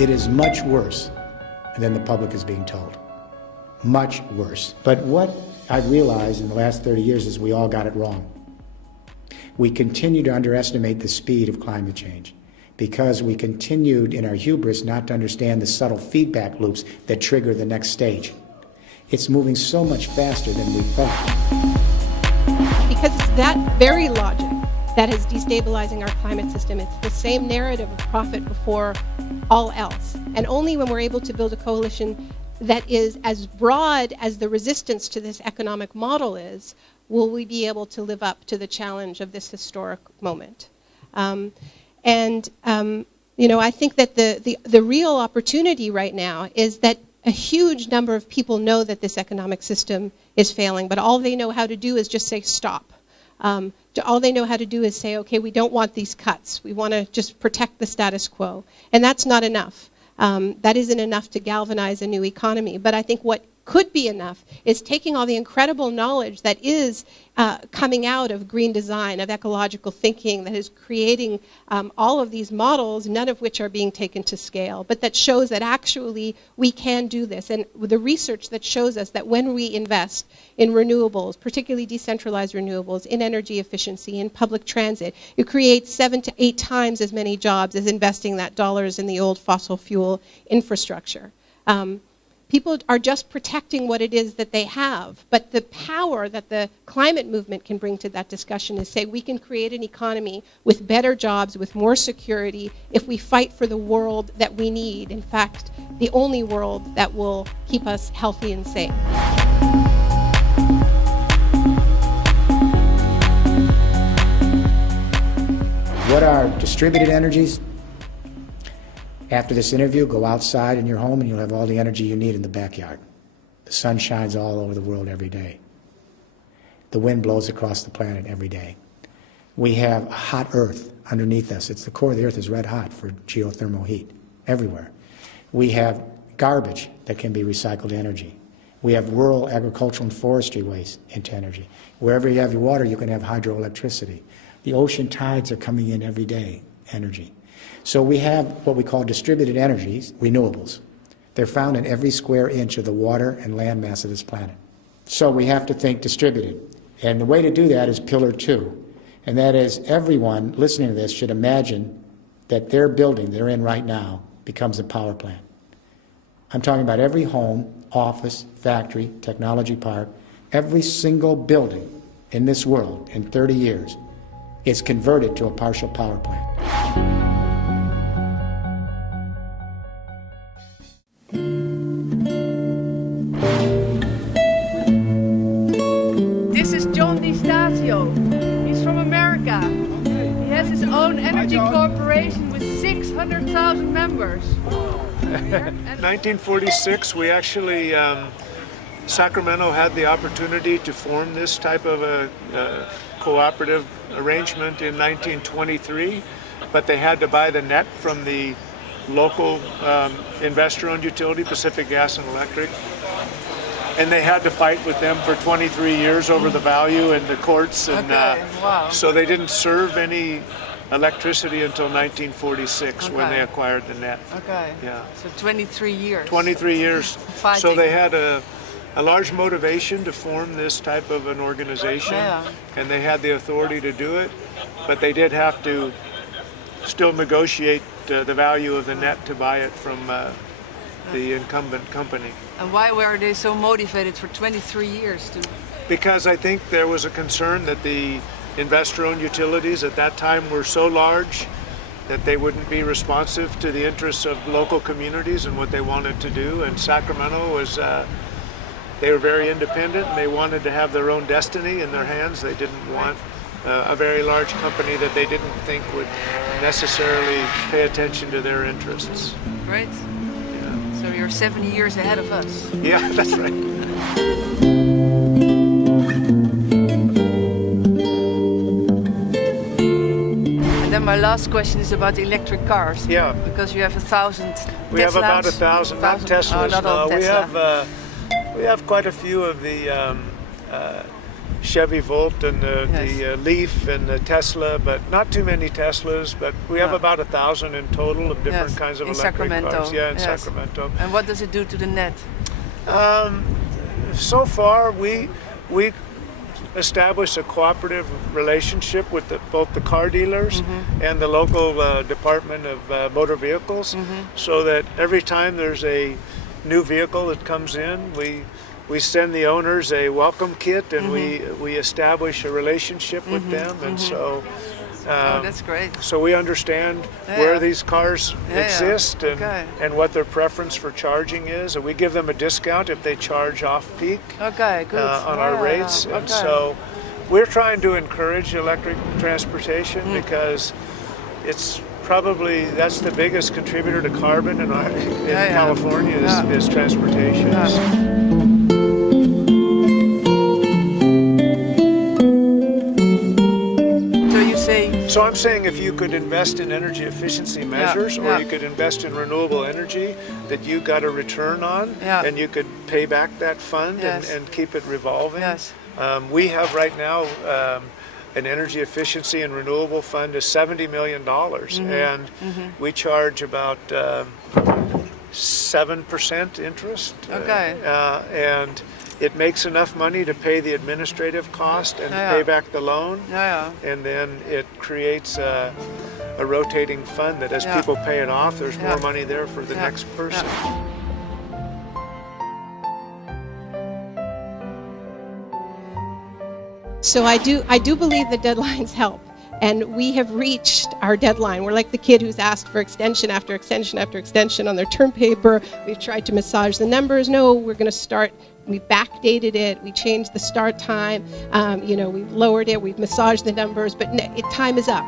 It is much worse than the public is being told. Much worse. But what I've realized in the last 30 years is we all got it wrong. We continue to underestimate the speed of climate change because we continued in our hubris not to understand the subtle feedback loops that trigger the next stage. It's moving so much faster than we thought. Because it's that very logic that is destabilizing our climate system. It's the same narrative of profit before all else. And only when we're able to build a coalition that is as broad as the resistance to this economic model is, will we be able to live up to the challenge of this historic moment. I think that the real opportunity right now is that a huge number of people know that this economic system is failing, but all they know how to do is just say stop. All they know how to do is say, okay, we don't want these cuts. We want to just protect the status quo. And that's not enough. That isn't enough to galvanize a new economy. But I think what could be enough is taking all the incredible knowledge that is coming out of green design, of ecological thinking, that is creating all of these models, none of which are being taken to scale, but that shows that actually we can do this. And the research that shows us that when we invest in renewables, particularly decentralized renewables, in energy efficiency, in public transit, it creates 7 to 8 times as many jobs as investing that dollars in the old fossil fuel infrastructure. People are just protecting what it is that they have, but the power that the climate movement can bring to that discussion is say we can create an economy with better jobs, with more security, if we fight for the world that we need. In fact, the only world that will keep us healthy and safe. What are distributed energies? After this interview, go outside in your home and you'll have all the energy you need in the backyard. The sun shines all over the world every day. The wind blows across the planet every day. We have a hot earth underneath us. It's the core of the earth is red hot for geothermal heat everywhere. We have garbage that can be recycled energy. We have rural agricultural and forestry waste into energy. Wherever you have your water, you can have hydroelectricity. The ocean tides are coming in every day, energy. So we have what we call distributed energies, renewables. They're found in every square inch of the water and land mass of this planet. So we have to think distributed. And the way to do that is pillar 2. And that is everyone listening to this should imagine that their building they're in right now becomes a power plant. I'm talking about every home, office, factory, technology park, every single building in this world in 30 years is converted to a partial power plant. This is John di Stasio. He's from America. He has his own Energiecoöperatie with 600,000 members. In 1946, we actually, Sacramento had the opportunity to form this type of a cooperative arrangement in 1923, but they had to buy the net from the local investor-owned utility, Pacific Gas and Electric. And they had to fight with them for 23 years over the value in the courts. And wow. So they didn't serve any electricity until 1946 when they acquired the net. Okay. Yeah. So 23 years. 23 years. Fighting. So they had a large motivation to form this type of an organization, and they had the authority to do it, but they did have to still negotiate the value of the net to buy it from the incumbent company. And why were they so motivated for 23 years? Because I think there was a concern that the investor-owned utilities at that time were so large that they wouldn't be responsive to the interests of local communities and what they wanted to do. And Sacramento was, they were very independent and they wanted to have their own destiny in their hands. They didn't want a very large company that they didn't think would necessarily pay attention to their interests. Great. So you're 70 years ahead of us. Yeah, that's right. And then my last question is about electric cars. Yeah. Because you have 1,000 We have about 1,000, not Teslas. Not all Tesla. We have quite a few of the Chevy Volt and the Yes. Leaf and the Tesla, but not too many Teslas. But we have No. about 1,000 in total of different Yes, kinds of in electric Sacramento, cars. Yeah, in yes. Sacramento. And what does it do to the net? So far, we established a cooperative relationship with both the car dealers and the local Department of Motor Vehicles, so that every time there's a new vehicle that comes in, we send the owners a welcome kit, and we establish a relationship with them, and so. Oh, that's great. So we understand Yeah. where these cars Yeah. exist and, Okay. and what their preference for charging is, and we give them a discount if they charge off-peak Okay, good. on our rates. And so we're trying to encourage electric transportation because it's probably, that's the biggest contributor to carbon in California is transportation. So you say, So I'm saying if you could invest in energy efficiency measures, or you could invest in renewable energy that you got a return on, and you could pay back that fund Yes. and keep it revolving. Yes. We have right now an energy efficiency and renewable fund is $70 million, and we charge about 7% interest. Okay. And it makes enough money to pay the administrative cost and pay back the loan. And then it creates a rotating fund that as people pay it off, there's more money there for the next person. So I do believe that deadlines help. And we have reached our deadline. We're like the kid who's asked for extension after extension after extension on their term paper. We've tried to massage the numbers. No, we're going to start. We backdated it. We changed the start time. We've lowered it. We've massaged the numbers. But time is up.